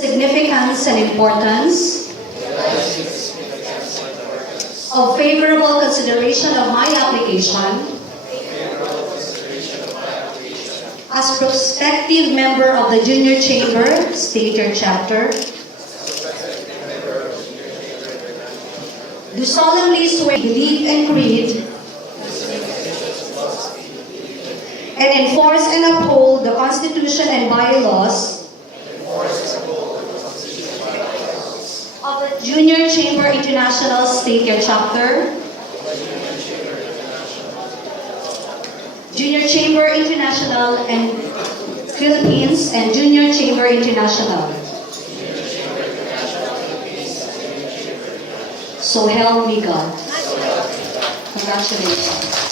significance and importance of favorable consideration of my application as prospective member of the Junior Chamber, State your chapter, do solemnly swear to believe and creed and enforce and uphold the Constitution and bylaws of the Junior Chamber International State your chapter, Junior Chamber International and Philippines, and Junior Chamber International. So help me God. Congratulations.